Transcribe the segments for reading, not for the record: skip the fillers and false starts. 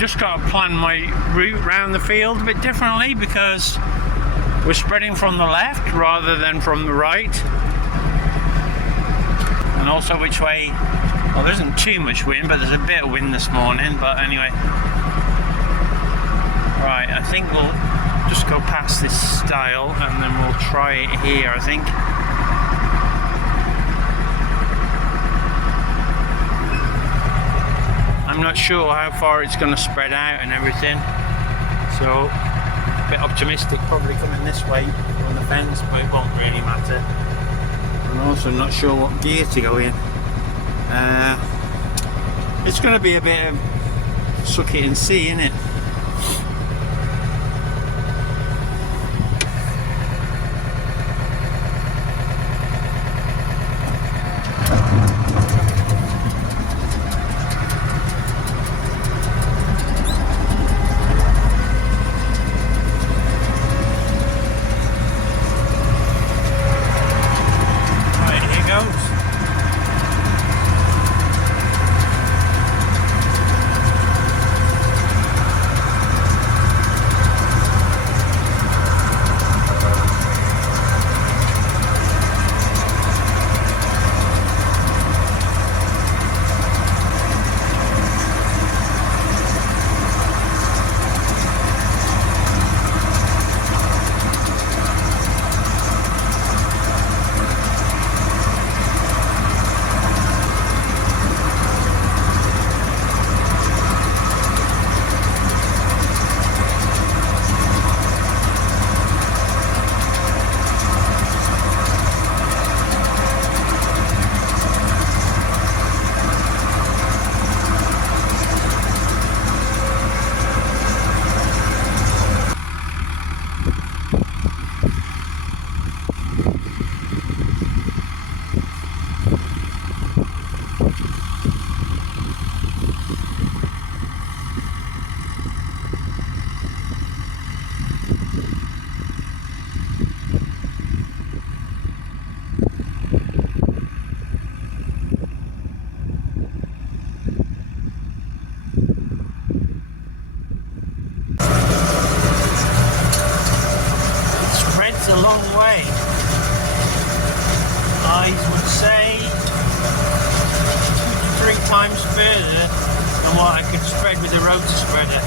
just got to plan my route around the field a bit differently because we're spreading from the left rather than from the right. And also which way, well, there isn't too much wind, but there's a bit of wind this morning. But anyway, right, I think we'll just go past this stile and then we'll try it here, I think. I'm not sure how far it's going to spread out and everything, so a bit optimistic probably coming this way on the fence, but it won't really matter. I'm also not sure what gear to go in. It's going to be a bit of suck it and see, isn't it? A long way. I would say 2 to 3 times further than what I could spread with a rotor spreader.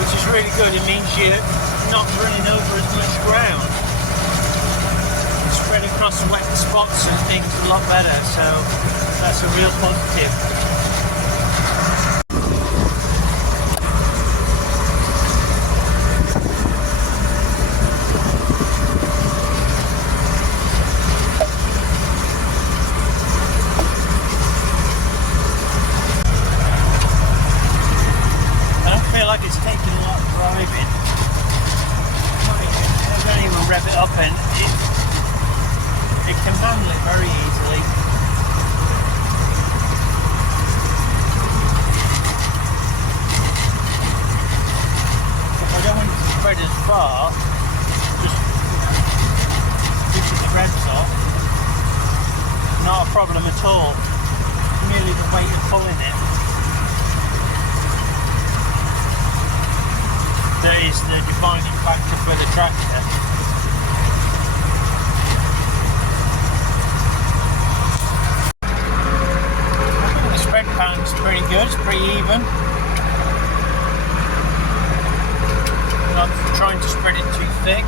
Which is really good. It means you're not running over as much ground. Spread across wet spots and things a lot better, so that's a real positive. I don't feel like it's taking a lot of driving. I don't even rev it up and it can handle it very easily. If I don't want it to spread as far, just push the revs off. Not a problem at all. Merely the weight of pulling it. That is the defining factor for the tractor. Pattern's pretty good, it's pretty even. Not trying to spread it too thick.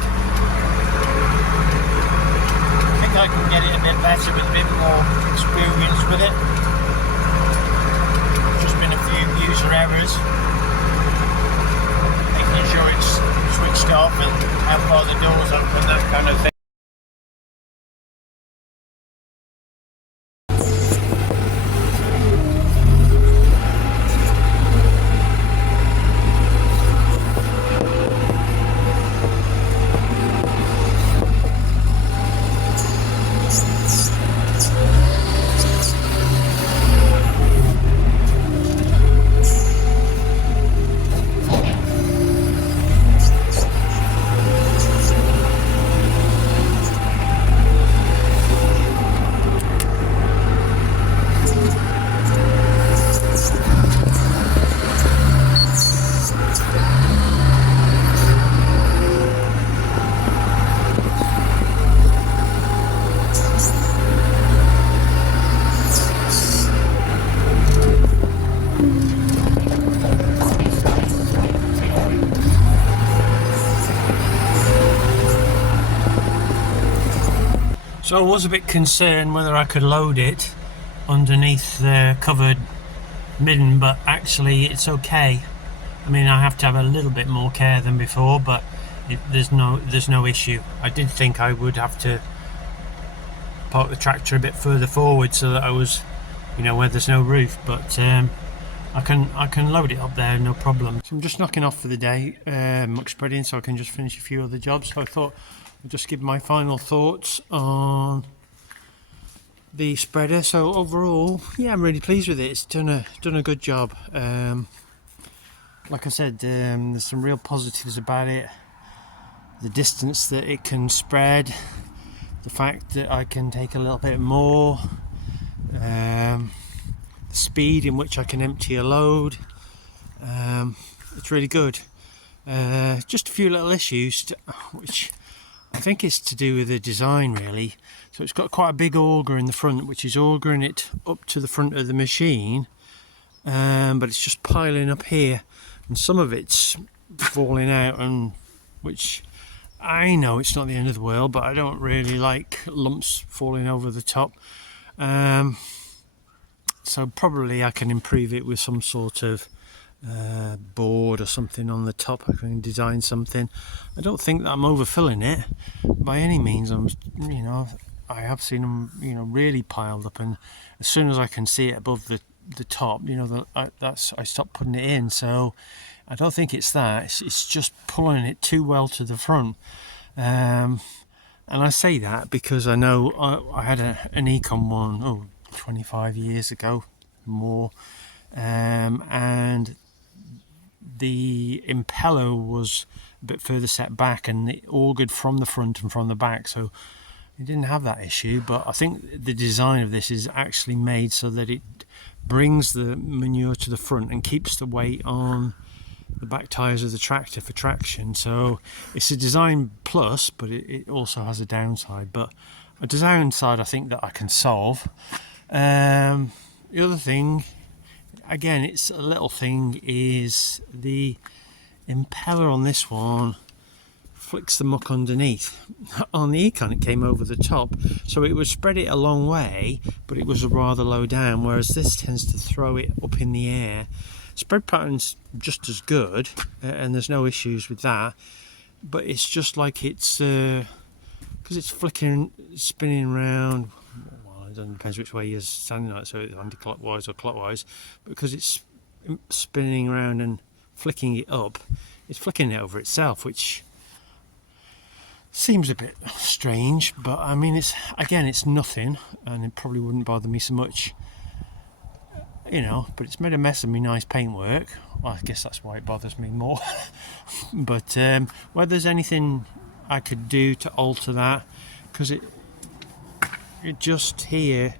I think I can get it a bit better with a bit more experience with it. Just been a few user errors. Making sure it's switched off and how far the doors open, that kind of thing. So I was a bit concerned whether I could load it underneath the covered midden, but actually it's okay. I mean, I have to have a little bit more care than before, but there's no issue. I did think I would have to park the tractor a bit further forward so that I was, where there's no roof, but I can load it up there, no problem. So I'm just knocking off for the day, muck spreading, so I can just finish a few other jobs. So I thought I'd just give my final thoughts on the spreader. So overall, yeah, I'm really pleased with it. It's done a good job. Like I said, there's some real positives about it. The distance that it can spread, the fact that I can take a little bit more, the speed in which I can empty a load. It's really good. Just a few little issues, which I think is to do with the design really. So it's got quite a big auger in the front, which is augering it up to the front of the machine, but it's just piling up here, and some of it's falling out, and which I know it's not the end of the world, but I don't really like lumps falling over the top. So probably I can improve it with some sort of board or something on the top. I can design something. I don't think that I'm overfilling it by any means. I have seen them, really piled up, and as soon as I can see it above the top, I stop putting it in. So I don't think it's that. It's just pulling it too well to the front. And I say that because I know I had an Econ one 25 years ago, more, and the impeller was a bit further set back, and it augured from the front and from the back, so it didn't have that issue. But I think the design of this is actually made so that it brings the manure to the front and keeps the weight on the back tyres of the tractor for traction. So it's a design plus, but it also has a downside. But a downside I think that I can solve. The other thing, again, it's a little thing, is the impeller on this one flicks the muck underneath. On the Econ it came over the top, so it would spread it a long way, but it was rather low down, whereas this tends to throw it up in the air. Spread pattern's just as good, and there's no issues with that, but it's just like it's because it's flicking, spinning around. Well, it depends which way you're standing on it, so it's anti-clockwise or clockwise, but because it's spinning around and flicking it up, it's flicking it over itself, which seems a bit strange. But I mean, it's nothing, and it probably wouldn't bother me so much, but it's made a mess of me nice paintwork. Well, I guess that's why it bothers me more. But whether there's anything I could do to alter that, because it just here,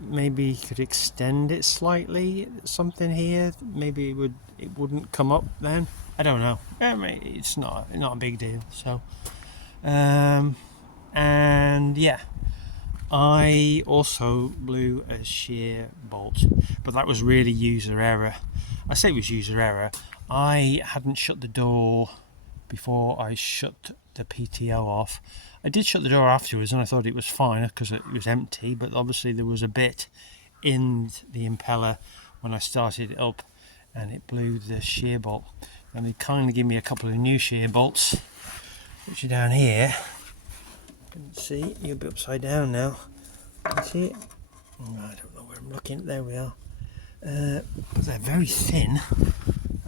maybe could extend it slightly, something here, maybe it wouldn't come up then. I don't know. I mean, it's not a big deal. So and yeah, I also blew a shear bolt, but that was really user error. I say it was user error. I hadn't shut the door before I shut the PTO off. I did shut the door afterwards, and I thought it was fine because it was empty, but obviously there was a bit in the impeller when I started it up, and it blew the shear bolt. And they kindly give me a couple of new shear bolts, which are down here. You can see, you'll be upside down now. Can you see it? I don't know where I'm looking. There we are. But they're very thin.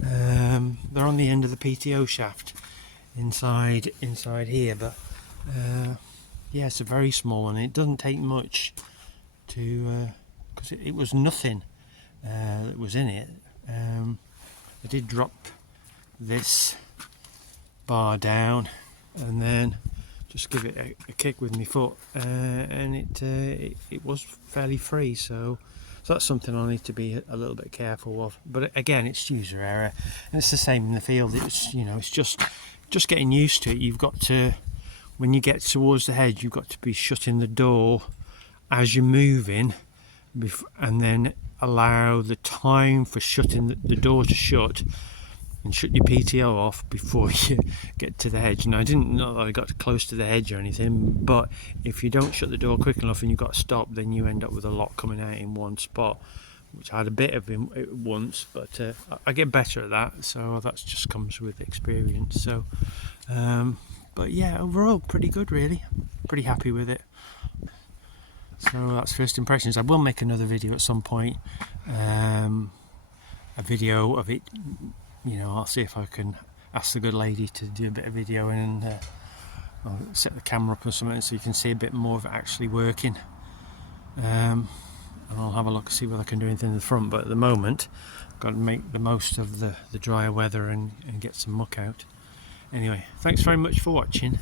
They're on the end of the PTO shaft inside here, but yeah, it's a very small one. It doesn't take much to, because it was nothing that was in it. I did drop this bar down and then just give it a kick with my foot, and it was fairly free. So that's something I need to be a little bit careful of. But again, it's user error, and it's the same in the field. It's it's just getting used to it. You've got to, when you get towards the hedge, you've got to be shutting the door as you're moving, and then allow the time for shutting the door to shut and shut your PTO off before you get to the hedge. Now, I didn't know that I got close to the hedge or anything, but if you don't shut the door quick enough and you've got to stop, then you end up with a lot coming out in one spot, which I had a bit of him once, but I get better at that, so that just comes with experience. So but yeah, overall pretty good, really. Pretty happy with it. So that's first impressions. I will make another video at some point, a video of it. You know, I'll see if I can ask the good lady to do a bit of video, and I'll set the camera up or something so you can see a bit more of it actually working. And I'll have a look, see what I can do anything in the front, but at the moment I've got to make the most of the drier weather and get some muck out. Anyway, thanks very much for watching.